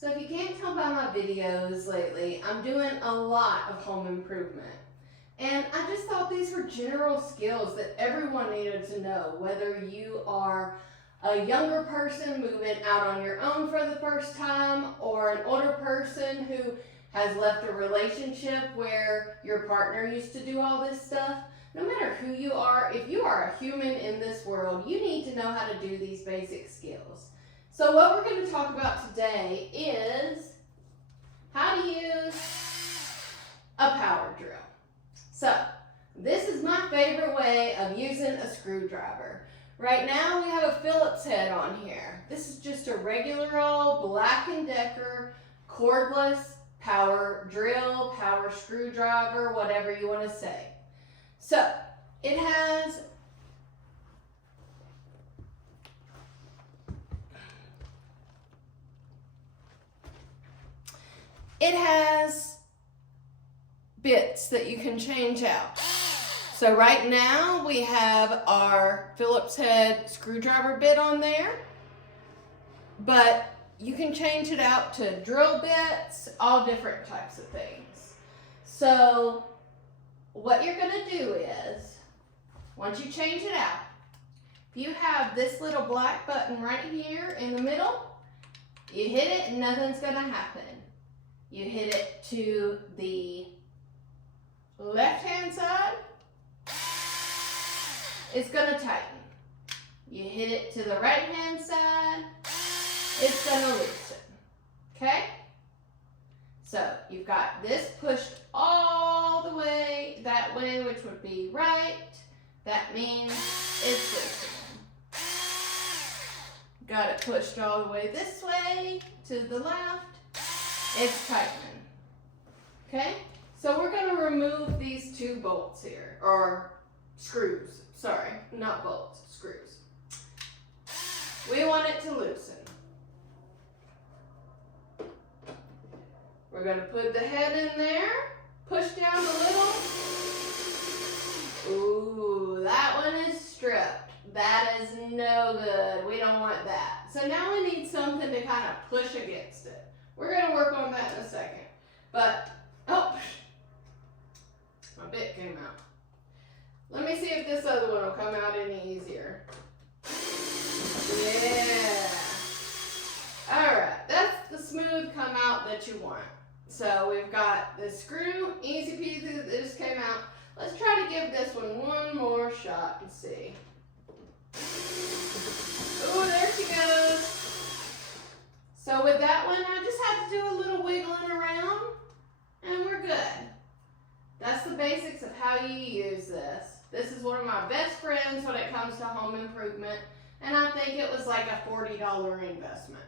So if you can't tell by my videos lately, I'm doing a lot of home improvement. And I just thought these were general skills that everyone needed to know, whether you are a younger person moving out on your own for the first time, or an older person who has left a relationship where your partner used to do all this stuff. No matter who you are, if you are a human in this world, you need to know how to do these basic skills. So what we're going to talk about today is how to use a power drill. So this is my favorite way of using a screwdriver. Right now we have a Phillips head on here. This is just a regular old Black & Decker cordless power drill, power screwdriver, whatever you want to say. So it has bits that you can change out. So right now we have our Phillips head screwdriver bit on there, but you can change it out to drill bits, all different types of things. So what you're going to do is, once you change it out, if you have this little black button right here in the middle, you hit it and nothing's going to happen. You hit it to the left-hand side, it's going to tighten. You hit it to the right-hand side, it's going to loosen. Okay? So you've got this pushed all the way that way, which would be right. That means it's loosening. Got it pushed all the way this way to the left. It's tightening. Okay? So we're going to remove these two bolts here, or screws. Sorry, not bolts, screws. We want it to loosen. We're going to put the head in there, push down a little. Ooh, that one is stripped. That is no good. We don't want that. So now we need something to kind of push against it. We're going to work on that in a second. But, oh, my bit came out. Let me see if this other one will come out any easier. Yeah. Alright, that's the smooth come out that you want. So we've got the screw, easy peasy, that just came out. Let's try to give this one more shot and see. Oh, there she goes. So with that one, I just have to do a little wiggling around, and we're good. That's the basics of how you use this. This is one of my best friends when it comes to home improvement, and I think it was like a $40 investment.